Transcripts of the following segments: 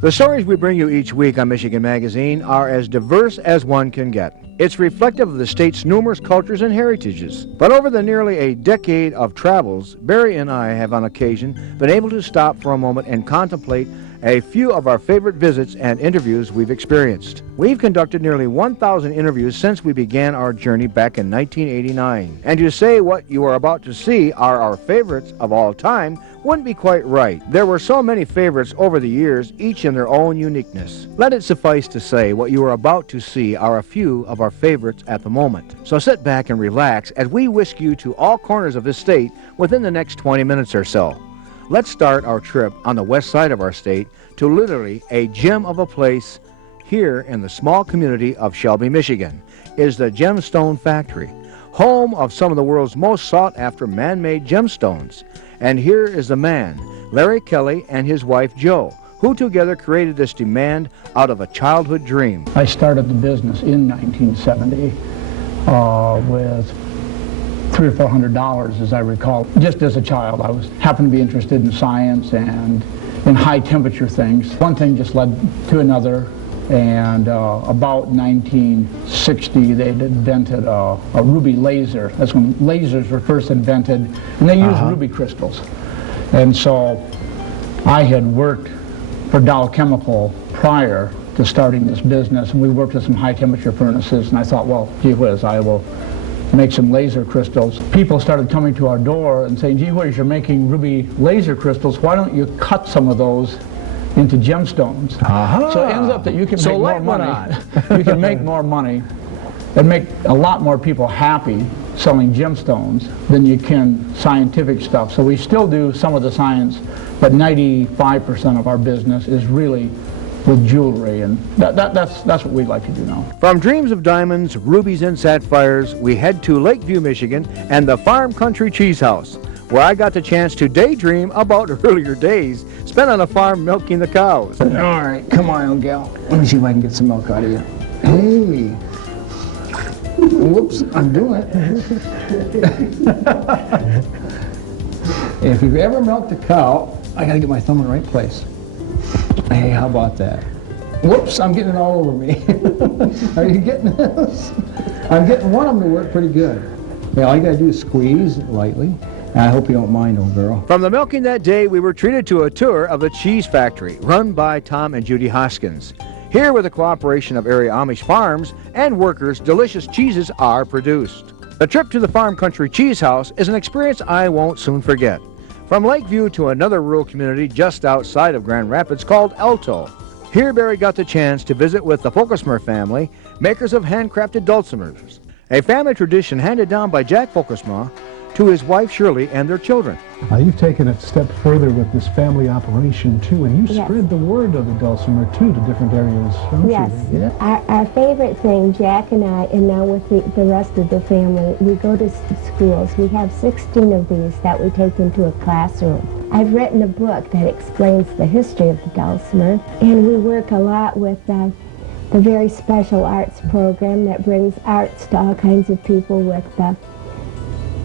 The stories we bring you each week on Michigan Magazine are as diverse as one can get. It's reflective of the state's numerous cultures and heritages. But over the nearly a decade of travels, Barry and I have on occasion been able to stop for a moment and contemplate a few of our favorite visits and interviews we've experienced. We've conducted nearly 1,000 interviews since we began our journey back in 1989. And to say what you are about to see are our favorites of all time wouldn't be quite right. There were so many favorites over the years, each in their own uniqueness. Let it suffice to say what you are about to see are a few of our favorites at the moment. So sit back and relax as we whisk you to all corners of this state within the next 20 minutes or so. Let's start our trip on the west side of our state to literally a gem of a place here in the small community of Shelby, Michigan, is the Gemstone Factory, home of some of the world's most sought-after man-made gemstones. And here is the man, Larry Kelly, and his wife, Jo, who together created this demand out of a childhood dream. I started the business in 1970 with $300 or $400, as I recall. Just as a child, I happened to be interested in science and in high temperature things. One thing just led to another, and about 1960 they'd invented a ruby laser. That's when lasers were first invented, and they used ruby crystals. And so I had worked for Dow Chemical prior to starting this business, and we worked with some high temperature furnaces, and I thought, well, gee whiz, I will make some laser crystals. People started coming to our door and saying, gee whiz, you're making ruby laser crystals, why don't you cut some of those into gemstones? So it ends up that you can make more money. You can make more money and make a lot more people happy selling gemstones than you can scientific stuff. So we still do some of the science, but 95% of our business is really with jewelry, and that's what we like to do now. From dreams of diamonds, rubies, and sapphires, we head to Lakeview, Michigan, and the Farm Country Cheese House, where I got the chance to daydream about earlier days spent on a farm milking the cows. All right, come on, old gal. Let me see if I can get some milk out of you. Hey. Whoops, I'm doing it. If you've ever milked a cow, I gotta get my thumb in the right place. Hey, how about that? Whoops, I'm getting it all over me. Are you getting this? I'm getting one of them to work pretty good. Yeah, all you gotta do is squeeze lightly. And I hope you don't mind, old girl. From the milking that day, we were treated to a tour of the cheese factory run by Tom and Judy Hoskins. Here, with the cooperation of area Amish farms and workers, delicious cheeses are produced. The trip to the Farm Country Cheese House is an experience I won't soon forget. From Lakeview to another rural community just outside of Grand Rapids called Alto. Here, Barry got the chance to visit with the Folkesmer family, makers of handcrafted dulcimers, a family tradition handed down by Jack Folkesmer to his wife Shirley and their children. You've taken a step further with this family operation too, and you spread the word of the dulcimer too to different areas, don't you? Yes. Our favorite thing, Jack and I, and now with the rest of the family, we go to schools. We have 16 of these that we take into a classroom. I've written a book that explains the history of the dulcimer, and we work a lot with the very special arts program that brings arts to all kinds of people with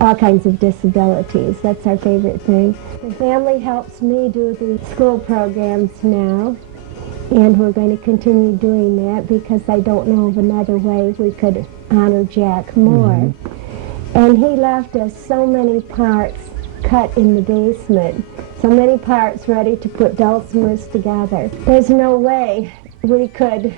all kinds of disabilities. That's our favorite thing. The family helps me do the school programs now, and we're going to continue doing that because I don't know of another way we could honor Jack more. And he left us so many parts cut in the basement, so many parts ready to put dulcimers together. There's no way we could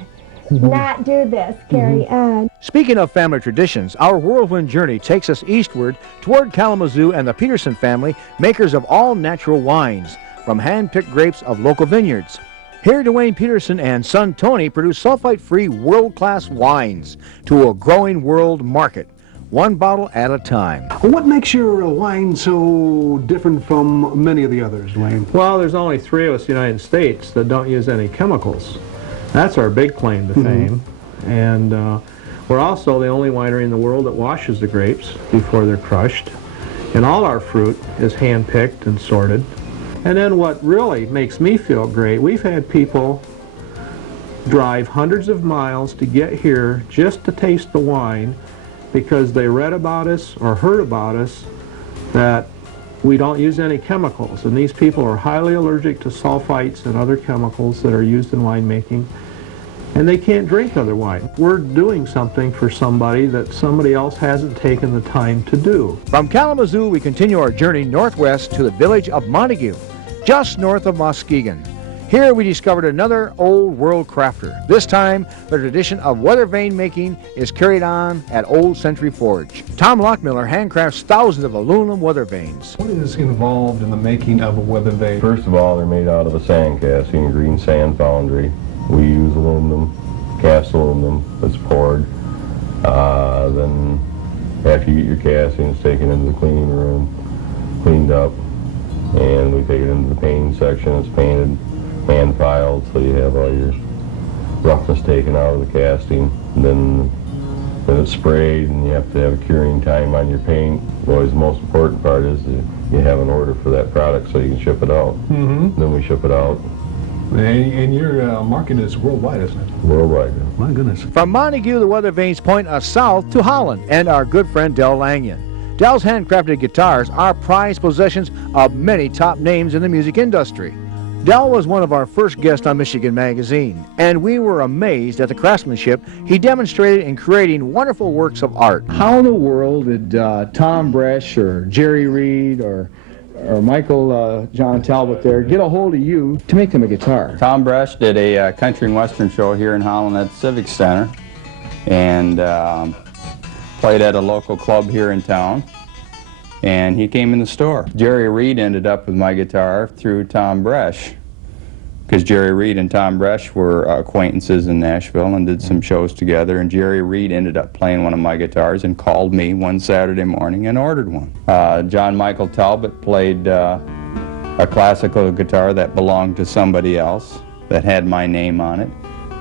not do this, carry on. Speaking of family traditions, our whirlwind journey takes us eastward toward Kalamazoo and the Peterson family, makers of all natural wines from hand-picked grapes of local vineyards. Here, Dwayne Peterson and son Tony produce sulfite-free world-class wines to a growing world market, one bottle at a time. What makes your wine so different from many of the others, Dwayne? Well, there's only 3 of us in the United States that don't use any chemicals. That's our big claim to fame. And we're also the only winery in the world that washes the grapes before they're crushed. And all our fruit is hand-picked and sorted. And then what really makes me feel great, we've had people drive hundreds of miles to get here just to taste the wine because they read about us or heard about us that We don't use any chemicals, and these people are highly allergic to sulfites and other chemicals that are used in winemaking, and they can't drink other wine. We're doing something for somebody that somebody else hasn't taken the time to do. From Kalamazoo, we continue our journey northwest to the village of Montague, just north of Muskegon. Here we discovered another old world crafter. This time, the tradition of weather vane making is carried on at Old Century Forge. Tom Lockmiller handcrafts thousands of aluminum weather vanes. What is involved in the making of a weather vane? First of all, they're made out of a sand casting, green sand foundry. We use aluminum, cast aluminum that's poured. Then after you get your casting, it's taken into the cleaning room, cleaned up, and we take it into the painting section. It's painted, hand filed, so you have all your roughness taken out of the casting. Then it's sprayed, and you have to have a curing time on your paint. Always the most important part is that you have an order for that product so you can ship it out. Then we ship it out. And your market is worldwide, isn't it? Worldwide. My goodness. From Montague, the weather vanes point us south to Holland and our good friend Del Lanyon. Del's handcrafted guitars are prized possessions of many top names in the music industry. Del was one of our first guests on Michigan Magazine, and we were amazed at the craftsmanship he demonstrated in creating wonderful works of art. How in the world did Tom Bresch or Jerry Reed or Michael John Talbot there get a hold of you to make them a guitar? Tom Bresch did a country and western show here in Holland at the Civic Center, and played at a local club here in town, and he came in the store. Jerry Reed ended up with my guitar through Tom Bresch, because Jerry Reed and Tom Bresch were acquaintances in Nashville and did some shows together, and Jerry Reed ended up playing one of my guitars and called me one Saturday morning and ordered one. John Michael Talbot played a classical guitar that belonged to somebody else that had my name on it,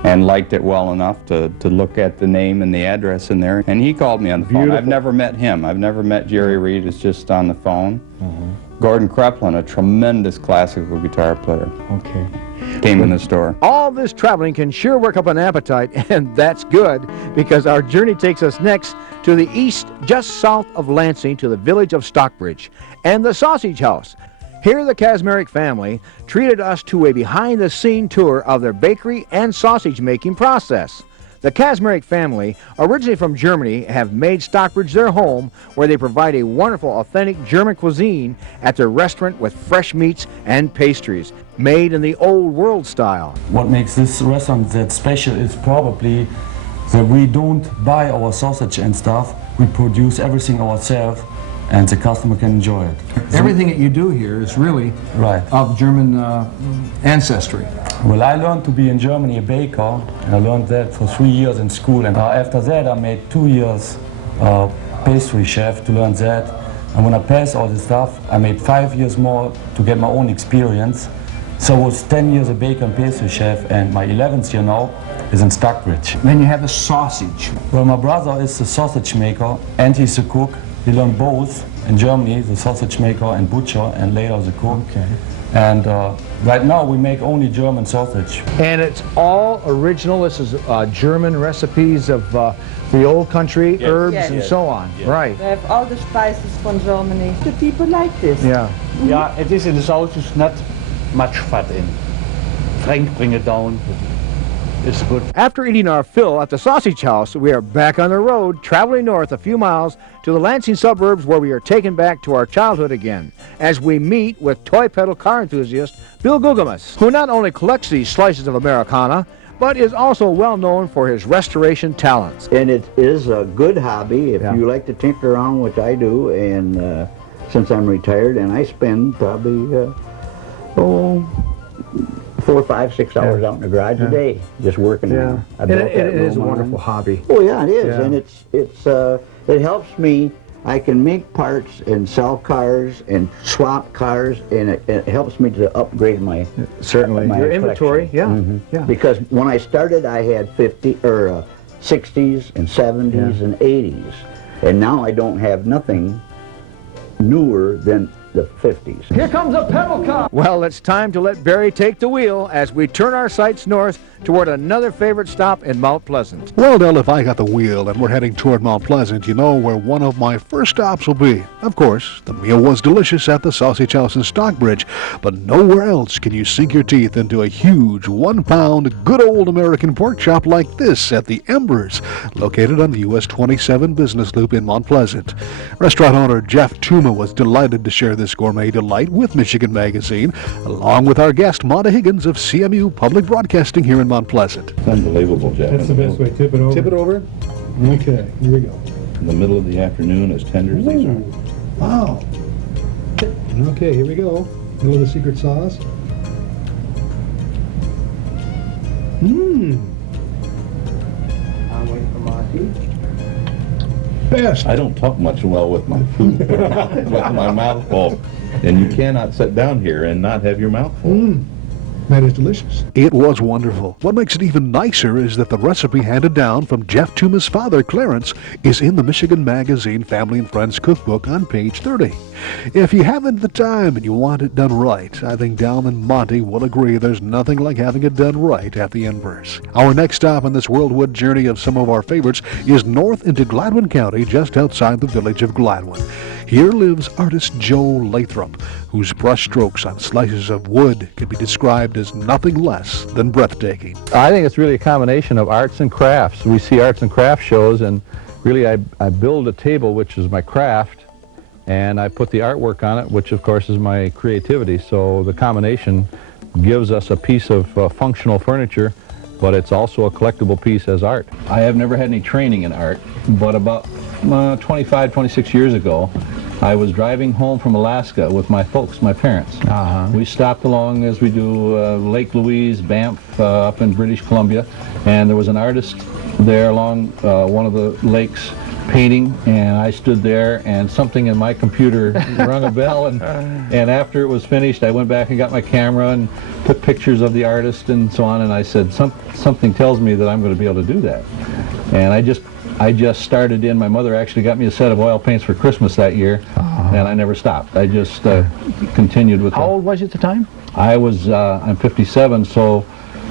and liked it well enough to look at the name and the address in there, and he called me on the phone. I've never met him. I've never met Jerry Reed. It's just on the phone. Gordon Kreplin, a tremendous classical guitar player, came in the store. All this traveling can sure work up an appetite, and that's good, because our journey takes us next to the east, just south of Lansing, to the village of Stockbridge and the Sausage House. Here, the Kaczmarek family treated us to a behind-the-scene tour of their bakery and sausage-making process. The Kaczmarek family, originally from Germany, have made Stockbridge their home, where they provide a wonderful, authentic German cuisine at their restaurant with fresh meats and pastries, made in the old world style. What makes this restaurant that special is probably that we don't buy our sausage and stuff. We produce everything ourselves, and the customer can enjoy it. Everything that you do here is really of German ancestry. Well, I learned to be in Germany a baker. I learned that for 3 years in school, and after that I made 2 years pastry chef to learn that. And when I passed all this stuff, I made 5 years more to get my own experience. So I was 10 years a baker and pastry chef, and my 11th year now is in Stockbridge. Then you have the sausage. Well, my brother is the sausage maker and he's the cook. He learned both in Germany, the sausage maker and butcher, and later the cook. And right now we make only German sausage. And it's all original. This is German recipes of the old country, herbs and so on. Right. We have all the spices from Germany. The people like this. Yeah. Yeah, it is in the sausage, not much fat in. Frank, bring it down. It's good. After eating our fill at the Sausage House, we are back on the road, traveling north a few miles to the Lansing suburbs, where we are taken back to our childhood again, as we meet with toy pedal car enthusiast Bill Gugamus, who not only collects these slices of Americana, but is also well known for his restoration talents. And it is a good hobby if you like to tinker around, which I do, and since I'm retired, and I spend probably 4, 5, 6 hours out in the garage a day, just working on it. It is a wonderful hobby. Oh yeah, it is, and it helps me. I can make parts and sell cars and swap cars, and it helps me to upgrade my your inventory. Because when I started, I had 60s and 70s and 80s, and now I don't have nothing newer than the 50s. Here comes a pedal car. Well, it's time to let Barry take the wheel as we turn our sights north toward another favorite stop in Mount Pleasant. Well, Del, if I got the wheel and we're heading toward Mount Pleasant, you know where one of my first stops will be. Of course, the meal was delicious at the Sausage House in Stockbridge, but nowhere else can you sink your teeth into a huge 1-pound good old American pork chop like this at the Embers, located on the US 27 Business Loop in Mount Pleasant. Restaurant owner Jeff Tuma was delighted to share this gourmet delight with Michigan Magazine, along with our guest Monta Higgins of CMU Public Broadcasting here in Mount Pleasant. Unbelievable, Jeff. That's the best way. Tip it over. Tip it over. Okay, here we go. In the middle of the afternoon, as tender as these are. Wow. Okay, here we go. Know the secret sauce. Mmm. I'm waiting for Monty. Best. I don't talk much well with my food, with my mouth full. And you cannot sit down here and not have your mouth full. Mmm. That is delicious. It was wonderful. What makes it even nicer is that the recipe handed down from Jeff Tuma's father, Clarence, is in the Michigan Magazine Family and Friends Cookbook on page 30. If you haven't the time and you want it done right, I think Dal and Monty will agree there's nothing like having it done right at the Embers. Our next stop on this Worldwood journey of some of our favorites is north into Gladwin County, just outside the village of Gladwin. Here lives artist Joe Lathrop, whose brushstrokes on slices of wood can be described as nothing less than breathtaking. I think it's really a combination of arts and crafts. We see arts and crafts shows, and really I build a table, which is my craft, and I put the artwork on it, which of course is my creativity. So the combination gives us a piece of functional furniture, but it's also a collectible piece as art. I have never had any training in art, but about 25, 26 years ago, I was driving home from Alaska with my folks, my parents. We stopped along, as we do, Lake Louise, Banff, up in British Columbia, and there was an artist there along one of the lakes painting, and I stood there, and something in my computer rung a bell, and after it was finished, I went back and got my camera and took pictures of the artist and so on, and I said, something tells me that I'm going to be able to do that. And I just started in. My mother actually got me a set of oil paints for Christmas that year, and I never stopped. I just continued with How old was you at the time? I'm 57, so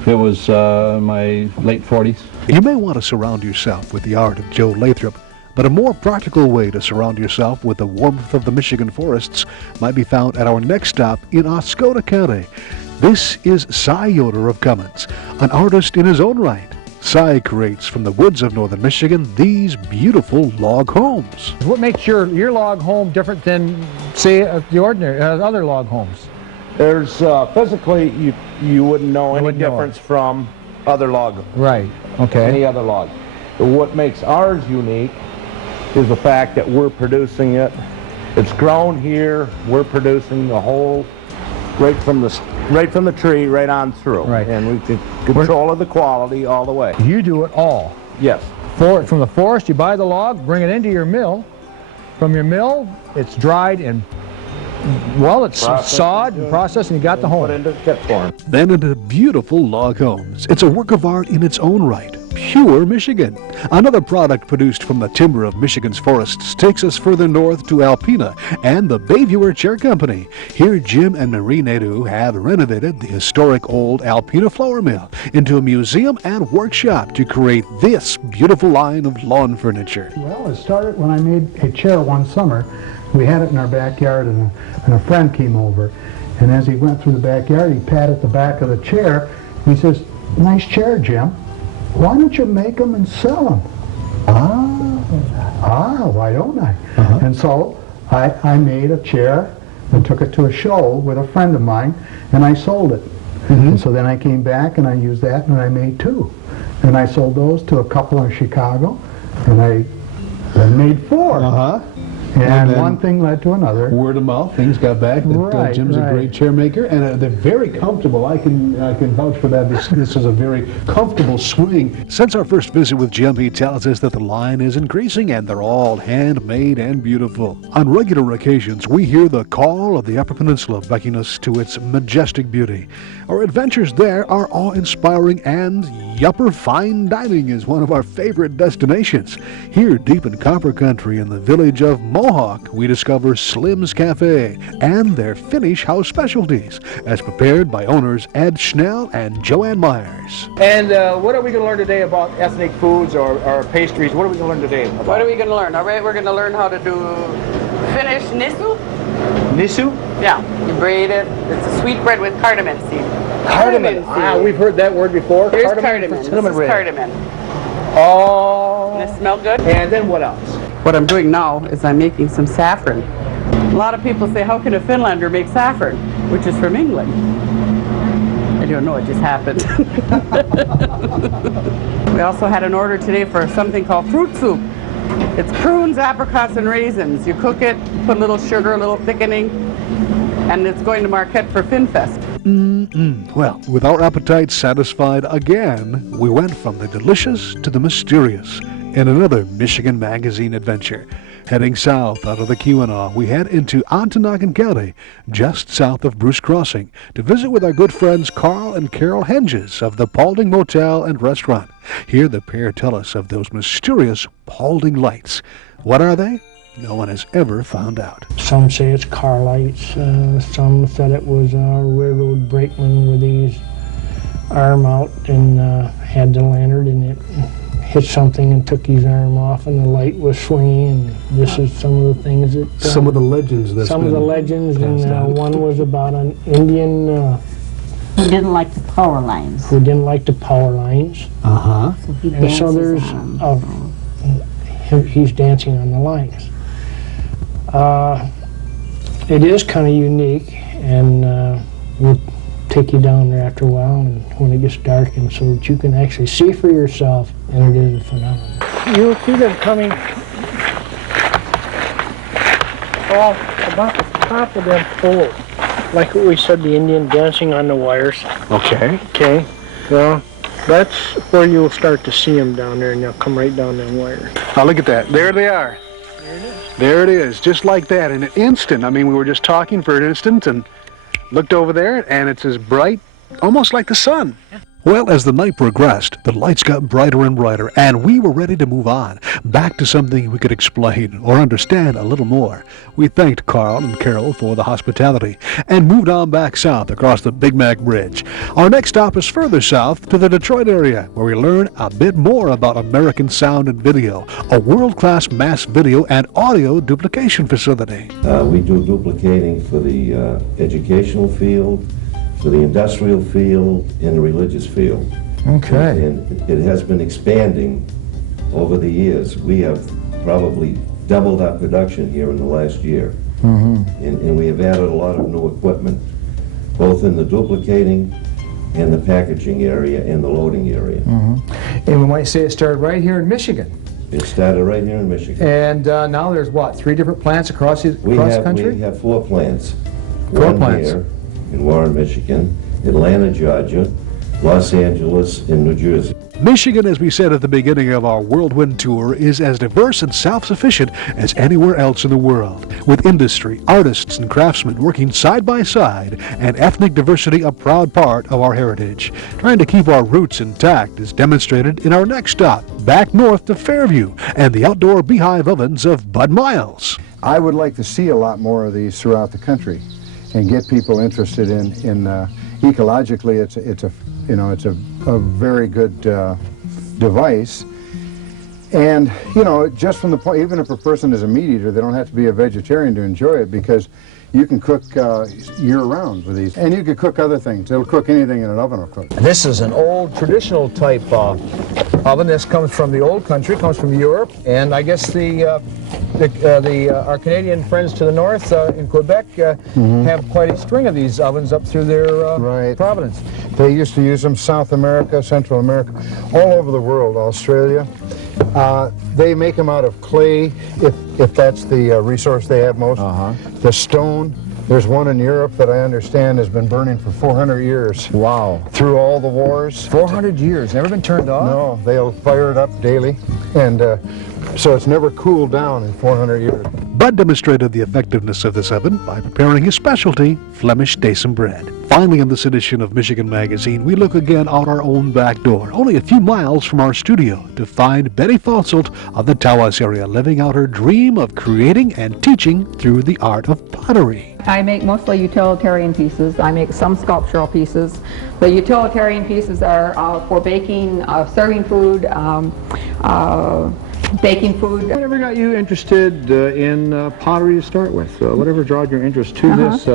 it was my late 40s. You may want to surround yourself with the art of Joe Lathrop, but a more practical way to surround yourself with the warmth of the Michigan forests might be found at our next stop in Oscoda County. This is Cy Yoder of Cummins, an artist in his own right. Cy creates from the woods of northern Michigan these beautiful log homes. What makes your log home different than, say, the ordinary other log homes? There's physically you wouldn't know any difference from other log. Right. Okay. Any other log. What makes ours unique is the fact that we're producing it. It's grown here. We're producing the whole, right from the tree, right on through. Right. And we can control of the quality all the way. You do it all. Yes. From the forest, you buy the log, bring it into your mill. From your mill, it's dried and, well, it's sawed and processed, and you got the home. Put into kit form. Then into beautiful log homes. It's a work of art in its own right. Pure Michigan. Another product produced from the timber of Michigan's forests takes us further north to Alpena and the Bayviewer Chair Company. Here Jim and Marie Nadeau have renovated the historic old Alpena flour mill into a museum and workshop to create this beautiful line of lawn furniture. Well, it started when I made a chair one summer. We had it in our backyard, and a friend came over. And as he went through the backyard, he patted the back of the chair. He says, "Nice chair, Jim. Why don't you make them and sell them?" Why don't I? And so I made a chair and took it to a show with a friend of mine, and I sold it. And so then I came back and I used that, and I made two. And I sold those to a couple in Chicago, and I then made four. And one thing led to another. Word of mouth, things got back that Jim's a great chair maker, and they're very comfortable. I can vouch for that. This is a very comfortable swing. Since our first visit with Jim, he tells us that the line is increasing and they're all handmade and beautiful. On regular occasions, we hear the call of the Upper Peninsula beckoning us to its majestic beauty. Our adventures there are awe-inspiring, and yupper fine dining is one of our favorite destinations. Here, deep in Copper Country in the village of Mohawk, we discover Slim's Cafe and their Finnish house specialties, as prepared by owners Ed Schnell and Joanne Myers. And what are we going to learn today about ethnic foods or pastries? What are we going to learn today about? What are we going to learn? All right, we're going to learn how to do Finnish nisu. Nisu? Yeah, you braid it. It's a sweet bread with cardamom seed. Cardamom. Ah, we've heard that word before. Here's cardamom. cardamom. This Cinnamon is bread. cardamom. Oh. Does it smell good? And then what else? What I'm doing now is I'm making some saffron. A lot of people say, how can a Finlander make saffron? Which is from England. I don't know, it just happened. We also had an order today for something called fruit soup. It's prunes, apricots, and raisins. You cook it, put a little sugar, a little thickening, and it's going to Marquette for FinFest. Well, with our appetites satisfied again, we went from the delicious to the mysterious in another Michigan Magazine adventure. Heading south out of the Keweenaw, we head into Ontonagon County, just south of Bruce Crossing, to visit with our good friends Carl and Carol Henges of the Paulding Motel and Restaurant. Here the pair tell us of those mysterious Paulding lights. What are they? No one has ever found out. Some say it's car lights. Some said it was a railroad brakeman with his arm out and had the lantern and it hit something and took his arm off and the light was swinging. And this is some of the things that... some of the legends. Some of the legends, and one was about an Indian... who didn't like the power lines. Who didn't like the power lines. Uh-huh. So he And dances so there's... on he's dancing on the lines. It is kind of unique, and we'll take you down there after a while and when it gets dark, and so that you can actually see for yourself, and it is a phenomenon. You'll see them coming off about the top of them poles, like what we said, the Indian dancing on the wires. Okay. Okay, well, that's where you'll start to see them down there, and they'll come right down them wires. Now look at that. There they are. There it is, just like that, in an instant. I mean, we were just talking for an instant and looked over there, and it's as bright, almost like the sun. Well, as the night progressed, the lights got brighter and brighter, and we were ready to move on, back to something we could explain or understand a little more. We thanked Carl and Carol for the hospitality, and moved on back south across the Big Mac Bridge. Our next stop is further south to the Detroit area, where we learn a bit more about American Sound and Video, a world-class mass video and audio duplication facility. We do duplicating for the educational field, for the industrial field, and the religious field. Okay. And it has been expanding over the years. We have probably doubled our production here in the last year. Mm-hmm. And we have added a lot of new equipment, both in the duplicating and the packaging area and the loading area. Mm-hmm. And we might say it started right here in Michigan. It started right here in Michigan. And now there's what, 3 different plants across the country? We have 4 plants. 4 One plants. here in Warren, Michigan, Atlanta, Georgia, Los Angeles, and New Jersey. Michigan, as we said at the beginning of our Whirlwind tour, is as diverse and self-sufficient as anywhere else in the world, with industry, artists, and craftsmen working side by side, and ethnic diversity a proud part of our heritage. Trying to keep our roots intact is demonstrated in our next stop, back north to Fairview, and the outdoor beehive ovens of Bud Miles. I would like to see a lot more of these throughout the country, and get people interested in ecologically. It's a very good device, and just from the point, even if a person is a meat eater, they don't have to be a vegetarian to enjoy it, because you can cook year-round with these, and you can cook other things. It'll cook anything in an oven will cook. This is an old traditional type oven. This comes from the old country, comes from Europe, and I guess our Canadian friends to the north in Quebec have quite a string of these ovens up through their province. They used to use them South America, Central America, all over the world, Australia. They make them out of clay, if that's the resource they have most. The stone. There's one in Europe that I understand has been burning for 400 years. Wow. Through all the wars. 400 years, never been turned off? No, they'll fire it up daily. And So it's never cooled down in 400 years. Bud demonstrated the effectiveness of this oven by preparing his specialty, Flemish Daysum bread. Finally, in this edition of Michigan Magazine, we look again out our own back door, only a few miles from our studio, to find Betty Fausselt of the Tawas area living out her dream of creating and teaching through the art of pottery. I make mostly utilitarian pieces. I make some sculptural pieces. The utilitarian pieces are for baking, serving food, baking food. Whatever got you interested in pottery to start with? Whatever drawed your interest to this?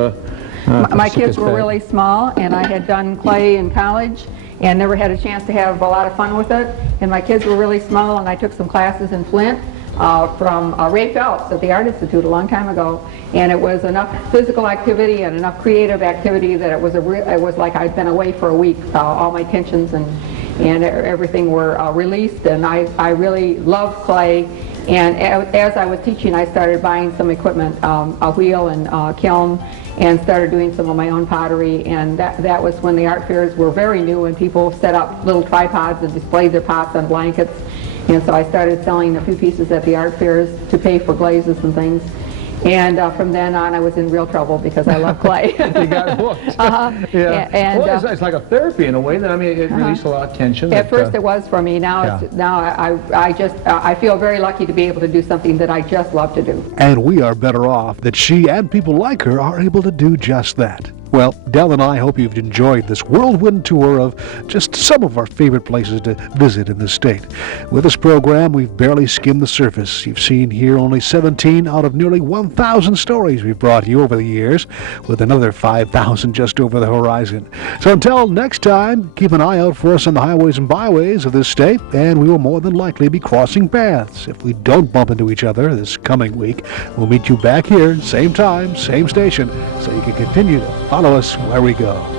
My kids were really small, and I had done clay in college and never had a chance to have a lot of fun with it. And my kids were really small, and I took some classes in Flint from Ray Phelps at the Art Institute a long time ago. And it was enough physical activity and enough creative activity that it was like I'd been away for a week. All my tensions and everything were released, and I really loved clay. And as I was teaching, I started buying some equipment, a wheel and kiln, and started doing some of my own pottery. And that was when the art fairs were very new, and people set up little tripods and displayed their pots on blankets. And so I started selling a few pieces at the art fairs to pay for glazes and things. And from then on, I was in real trouble because I love clay. You got hooked. Yeah. And, well, it's like a therapy in a way. That, I mean, it released a lot of tension. At first it was for me. Now, I feel very lucky to be able to do something that I just love to do. And we are better off that she and people like her are able to do just that. Well, Del and I hope you've enjoyed this whirlwind tour of just some of our favorite places to visit in the state. With this program, we've barely skimmed the surface. You've seen here only 17 out of nearly 1,000 stories we've brought you over the years, with another 5,000 just over the horizon. So until next time, keep an eye out for us on the highways and byways of this state, and we will more than likely be crossing paths. If we don't bump into each other this coming week, we'll meet you back here, same time, same station, so you can continue to follow us where we go.